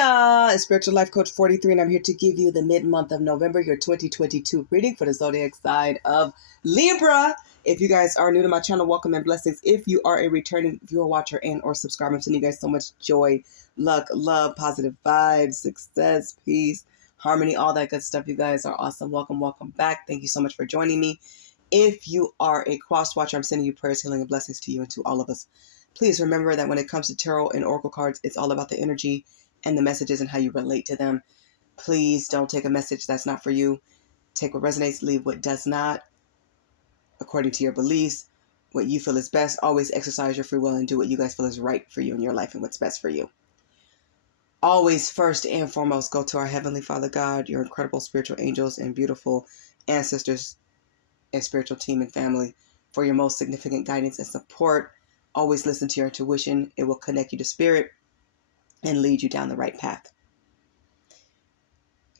Booyah! It's Spiritual Life Coach 43, and I'm here to give you the mid-month of November, your 2022 reading for the zodiac sign of Libra. If you guys are new to my channel, welcome and blessings. If you are a returning viewer, watcher, and or subscriber, I'm sending you guys so much joy, luck, love, positive vibes, success, peace, harmony, all that good stuff. You guys are awesome. Welcome, welcome back. Thank you so much for joining me. If you are a cross watcher, I'm sending you prayers, healing, and blessings to you and to all of us. Please remember that when it comes to tarot and oracle cards, it's all about the energy and the messages and how you relate to them. Please don't take a message that's not for you. Take what resonates, leave what does not, according to your beliefs, what you feel is best. Always exercise your free will and do what you guys feel is right for you in your life and what's best for you. Always, first and foremost, go to our Heavenly Father God, your incredible spiritual angels and beautiful ancestors and spiritual team and family for your most significant guidance and support. Always listen to your intuition. It will connect you to spirit and lead you down the right path.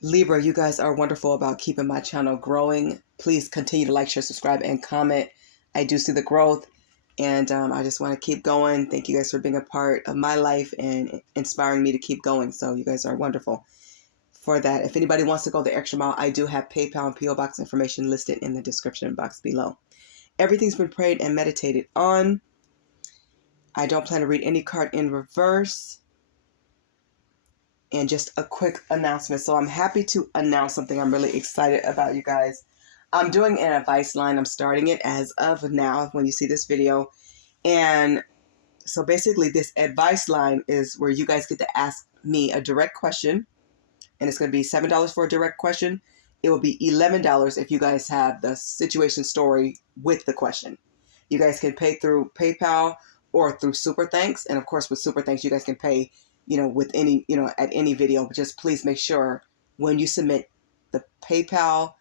Libra, you guys are wonderful about keeping my channel growing. Please continue to like, share, subscribe, and comment. I do see the growth, and I just want to keep going. Thank you guys for being a part of my life and inspiring me to keep going. So you guys are wonderful for that. If anybody wants to go the extra mile, I do have PayPal and PO Box information listed in the description box below. Everything's been prayed and meditated on. I don't plan to read any card in reverse. And just a quick announcement. So I'm happy to announce something I'm really excited about, you guys. I'm doing an advice line. I'm starting it as of now when you see this video. And so basically this advice line is where you guys get to ask me a direct question. And it's going to be $7 for a direct question. It will be $11 if you guys have the situation story with the question. You guys can pay through PayPal or through Super Thanks. And of course, with Super Thanks, you guys can pay, with any, at any video. But just please make sure when you submit the PayPal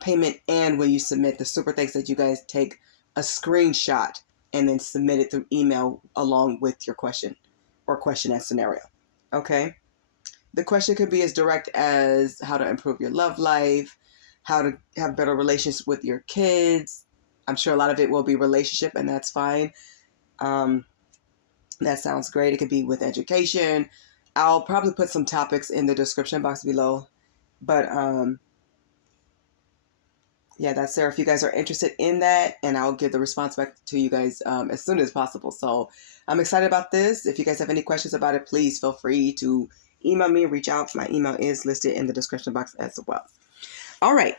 payment and when you submit the Super Thanks that you guys take a screenshot and then submit it through email along with your question or question and scenario. Okay? The question could be as direct as how to improve your love life, how to have better relations with your kids. I'm sure a lot of it will be relationship, and that's fine. That sounds great. It could be with education. I'll probably put some topics in the description box below. But yeah, that's there if you guys are interested in that. And I'll give the response back to you guys as soon as possible. So I'm excited about this. If you guys have any questions about it, please feel free to email me, reach out. My email is listed in the description box as well. All right.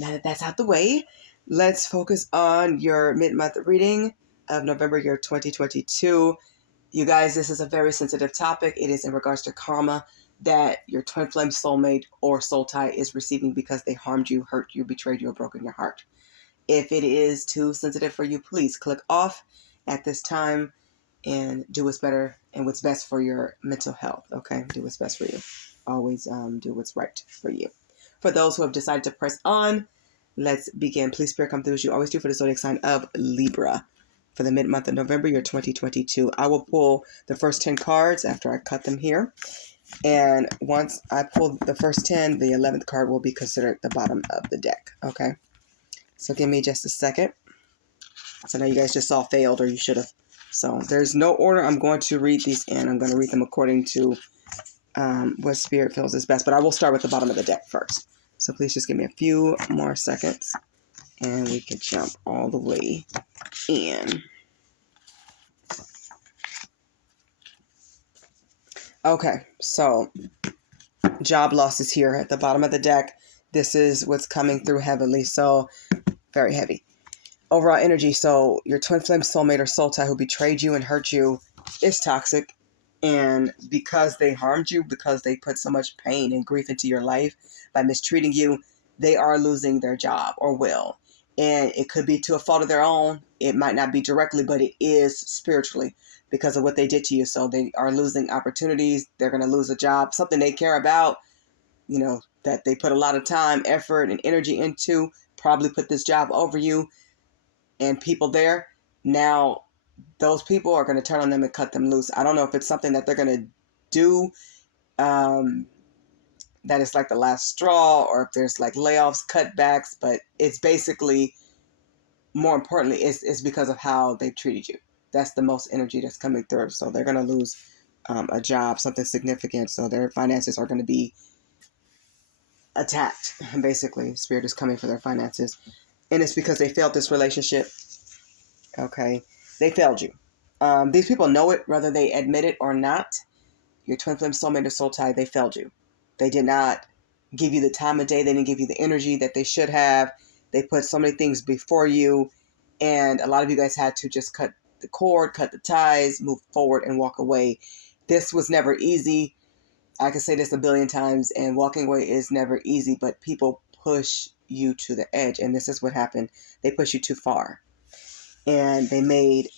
Now that that's out the way, let's focus on your mid-month reading of November year 2022. You guys, this is a very sensitive topic. It is in regards to karma that your twin flame soulmate or soul tie is receiving because they harmed you, hurt you, betrayed you, or broken your heart. If it is too sensitive for you, please click off at this time and do what's better and what's best for your mental health. Okay, do what's best for you. Always do what's right for you. For those who have decided to press on, let's begin. Please, Spirit, come through as you always do for the zodiac sign of Libra for the mid-month of November, year 2022. I will pull the first 10 cards after I cut them here. And once I pull the first 10, the 11th card will be considered the bottom of the deck. Okay? So give me just a second. So now you guys just saw failed, or you should have. So there's no order I'm going to read these in. I'm going to read them according to what Spirit feels is best. But I will start with the bottom of the deck first. So please just give me a few more seconds. And we can jump all the way in. Okay, so job loss is here at the bottom of the deck. This is what's coming through heavily, so very heavy. Overall energy, so your twin flame soulmate or soul tie who betrayed you and hurt you is toxic. And because they harmed you, because they put so much pain and grief into your life by mistreating you, they are losing their job or will. And it could be to a fault of their own. It might not be directly, but it is spiritually because of what they did to you. So they are losing opportunities. They're going to lose a job, something they care about, that they put a lot of time, effort, and energy into, probably put this job over you and people there. Now, those people are going to turn on them and cut them loose. I don't know if it's something that they're going to do that is like the last straw, or if there's like layoffs, cutbacks, but it's basically, more importantly, it's because of how they treated you. That's the most energy that's coming through. So they're going to lose a job, something significant. So their finances are going to be attacked. Basically, Spirit is coming for their finances. And it's because they failed this relationship. Okay. They failed you. These people know it, whether they admit it or not. Your twin flame soulmate or soul tie, they failed you. They did not give you the time of day. They didn't give you the energy that they should have. They put so many things before you. And a lot of you guys had to just cut the cord, cut the ties, move forward and walk away. This was never easy. I can say this a billion times, and walking away is never easy, but people push you to the edge. And this is what happened. They push you too far. And they made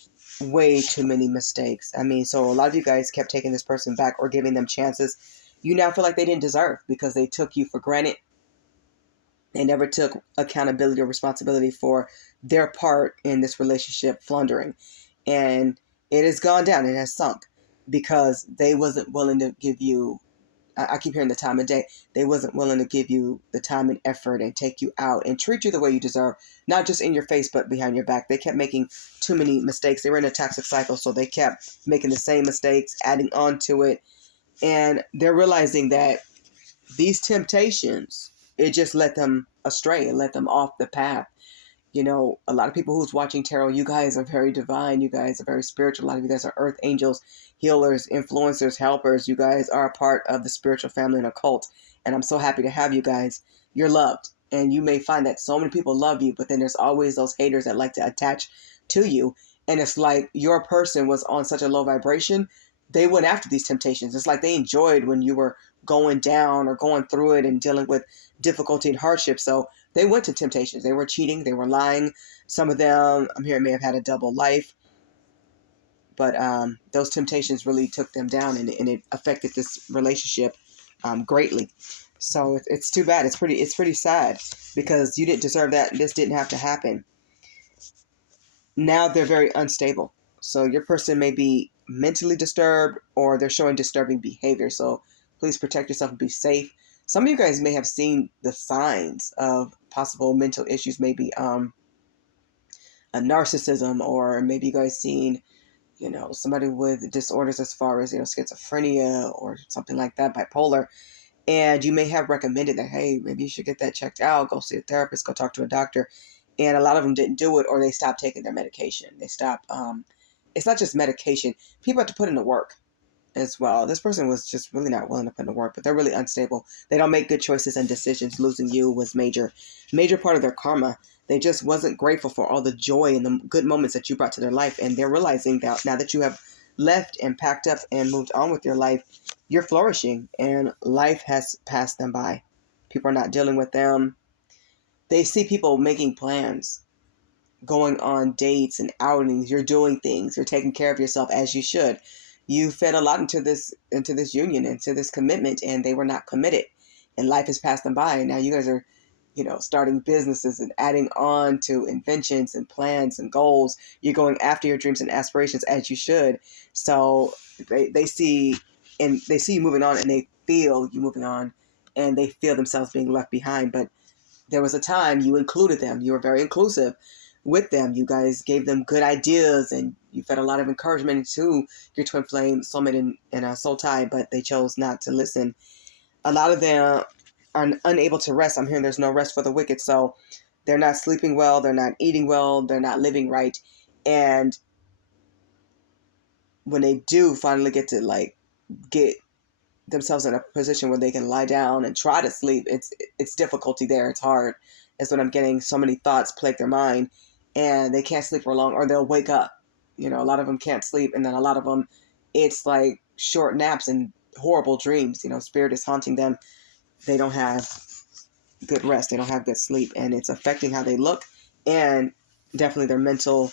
way too many mistakes. I mean, so a lot of you guys kept taking this person back or giving them chances you now feel like they didn't deserve because they took you for granted. They never took accountability or responsibility for their part in this relationship floundering. And it has gone down. It has sunk because they wasn't willing to give you, I keep hearing the time of day. They wasn't willing to give you the time and effort and take you out and treat you the way you deserve, not just in your face, but behind your back. They kept making too many mistakes. They were in a toxic cycle, so they kept making the same mistakes, adding on to it. And they're realizing that these temptations, it just let them astray. It let them off the path. You know, a lot of people who's watching tarot, you guys are very divine. You guys are very spiritual. A lot of you guys are earth angels, healers, influencers, helpers. You guys are a part of the spiritual family and occult. And I'm so happy to have you guys. You're loved. And you may find that so many people love you, but then there's always those haters that like to attach to you. And it's like your person was on such a low vibration. They went after these temptations. It's like they enjoyed when you were going down or going through it and dealing with difficulty and hardship. So they went to temptations. They were cheating. They were lying. Some of them, I'm hearing, may have had a double life. But those temptations really took them down, and it affected this relationship greatly. So it's too bad. It's pretty sad because you didn't deserve that. And this didn't have to happen. Now they're very unstable. So your person may be mentally disturbed or they're showing disturbing behavior. So please protect yourself and be safe. Some of you guys may have seen the signs of possible mental issues, maybe a narcissism, or maybe you guys seen, you know, somebody with disorders as far as, you know, schizophrenia or something like that, bipolar. And you may have recommended that, hey, maybe you should get that checked out, go see a therapist, go talk to a doctor. And a lot of them didn't do it, or they stopped taking their medication. They stopped. It's not just medication. People have to put in the work as well. This person was just really not willing to put in the work, but they're really unstable. They don't make good choices and decisions. Losing you was major part of their karma. They just wasn't grateful for all the joy and the good moments that you brought to their life. And they're realizing that now that you have left and packed up and moved on with your life, you're flourishing and life has passed them by. People are not dealing with them. They see people making plans, going on dates and outings. You're doing things. You're taking care of yourself as you should. You fed a lot into this union, into this commitment, and they were not committed. And life has passed them by. And now you guys are, you know, starting businesses and adding on to inventions and plans and goals. You're going after your dreams and aspirations as you should. So they see you moving on, and they feel you moving on, and they feel themselves being left behind. But there was a time you included them. You were very inclusive with them. You guys gave them good ideas, and you fed a lot of encouragement to your twin flame, soulmate, and a soul tie, but they chose not to listen. A lot of them are unable to rest. I'm hearing there's no rest for the wicked. So they're not sleeping well. They're not eating well. They're not living right. And when they do finally get to get themselves in a position where they can lie down and try to sleep, it's difficulty there. It's hard. That's what I'm getting. So many thoughts plague their mind, and they can't sleep for long, or they'll wake up. You know, a lot of them can't sleep, and then a lot of them, it's like short naps and horrible dreams. You know, spirit is haunting them. They don't have good rest. They don't have good sleep, and it's affecting how they look, and definitely their mental,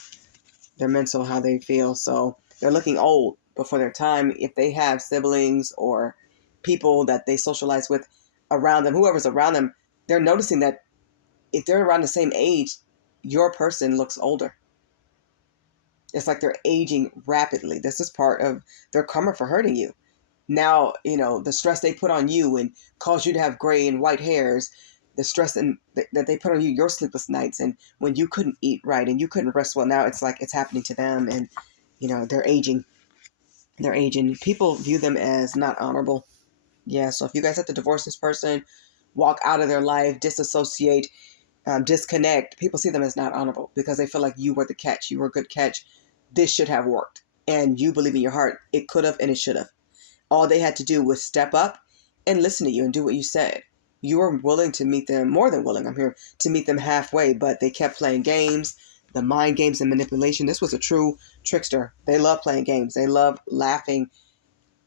how they feel. So they're looking old before their time. If they have siblings or people that they socialize with around them, whoever's around them, they're noticing that if they're around the same age, your person looks older. It's like they're aging rapidly. This is part of their karma for hurting you. Now, you know, the stress they put on you and cause you to have gray and white hairs, the stress that they put on you, your sleepless nights, and when you couldn't eat right and you couldn't rest well, now it's like it's happening to them, and, you know, they're aging. They're aging. People view them as not honorable. Yeah, so if you guys have to divorce this person, walk out of their life, disassociate, disconnect, people see them as not honorable because they feel like you were the catch. You were a good catch. This should have worked. And you believe in your heart it could have and it should have. All they had to do was step up and listen to you and do what you said. You were willing to meet them, more than willing, I'm here, to meet them halfway, but they kept playing games, the mind games and manipulation. This was a true trickster. They love playing games. They love laughing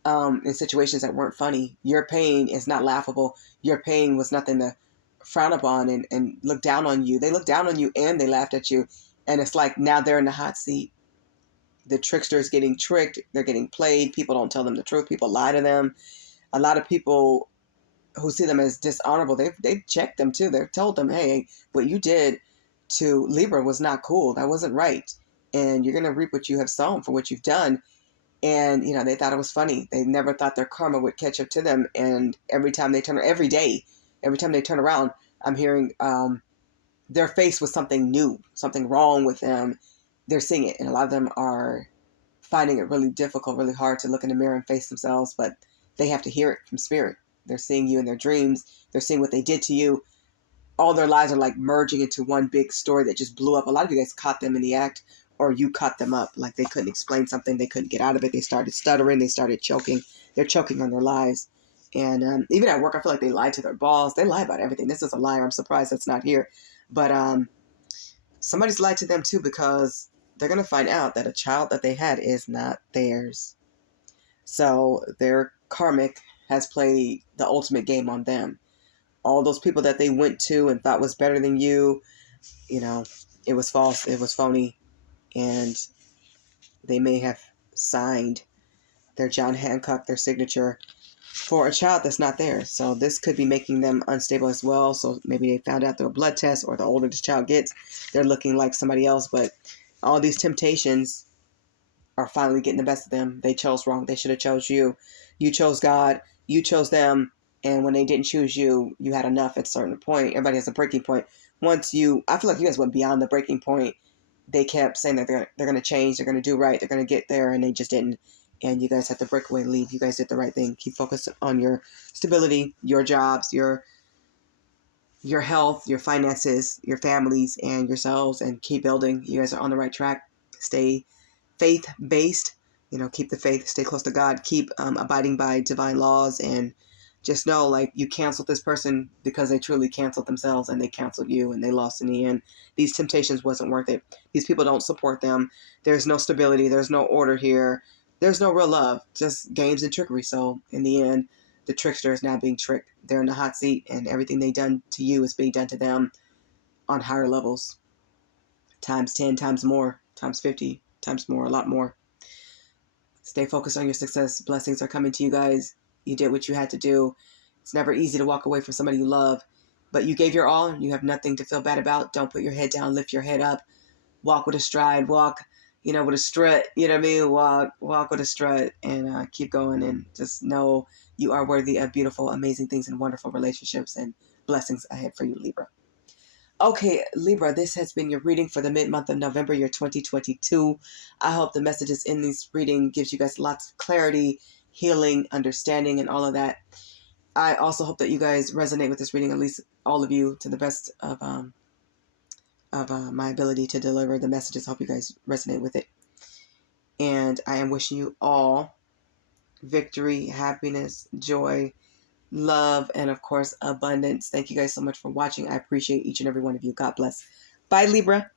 in situations that weren't funny. Your pain is not laughable. Your pain was nothing to frown upon and look down on you. They looked down on you and they laughed at you. And it's like now they're in the hot seat. The trickster is getting tricked. They're getting played. People don't tell them the truth. People lie to them. A lot of people who see them as dishonorable, they've checked them too. They've told them, hey, what you did to Libra was not cool. That wasn't right. And you're going to reap what you have sown for what you've done. And, they thought it was funny. They never thought their karma would catch up to them. And every time they turn around, I'm hearing they're faced with something new, something wrong with them. They're seeing it. And a lot of them are finding it really difficult, really hard to look in the mirror and face themselves. But they have to hear it from spirit. They're seeing you in their dreams. They're seeing what they did to you. All their lives are like merging into one big story that just blew up. A lot of you guys caught them in the act, or you caught them up. Like they couldn't explain something. They couldn't get out of it. They started stuttering. They started choking. They're choking on their lives. And even at work, I feel like they lied to their boss. They lie about everything. This is a liar. I'm surprised that's not here. But somebody's lied to them too, because they're going to find out that a child that they had is not theirs. So their karmic has played the ultimate game on them. All those people that they went to and thought was better than you, it was false, it was phony, and they may have signed their John Hancock, their signature, for a child that's not theirs. So this could be making them unstable as well. So maybe they found out through a blood test, or the older this child gets, they're looking like somebody else. But all these temptations are finally getting the best of them. They chose wrong. They should have chose you. You chose God. You chose them. And when they didn't choose you, you had enough at a certain point. Everybody has a breaking point. I feel like you guys went beyond the breaking point. They kept saying that they're going to change. They're going to do right. They're going to get there. And they just didn't. And you guys had to break away and leave. You guys did the right thing. Keep focused on your stability, your jobs, your health, your finances, your families, and yourselves, and keep building. You guys are on the right track. Stay faith-based, keep the faith, stay close to God, keep abiding by divine laws, and just know, like, you canceled this person because they truly canceled themselves, and they canceled you, and they lost in the end. These temptations wasn't worth it. These people don't support them. There's no stability. There's no order here. There's no real love, just games and trickery. So in the end, the trickster is now being tricked. They're in the hot seat, and everything they done to you is being done to them on higher levels. Times 10, times more, times 50, times more, a lot more. Stay focused on your success. Blessings are coming to you guys. You did what you had to do. It's never easy to walk away from somebody you love, but you gave your all, and you have nothing to feel bad about. Don't put your head down. Lift your head up. Walk with a stride. Walk, with a strut. You know what I mean? Walk with a strut, and keep going. And just know you are worthy of beautiful, amazing things and wonderful relationships and blessings ahead for you, Libra. Okay, Libra, this has been your reading for the mid-month of November, year 2022. I hope the messages in this reading gives you guys lots of clarity, healing, understanding, and all of that. I also hope that you guys resonate with this reading, at least all of you, to the best of my ability to deliver the messages. I hope you guys resonate with it. And I am wishing you all victory, happiness, joy, love, and of course, abundance. Thank you guys so much for watching. I appreciate each and every one of you. God bless. Bye, Libra.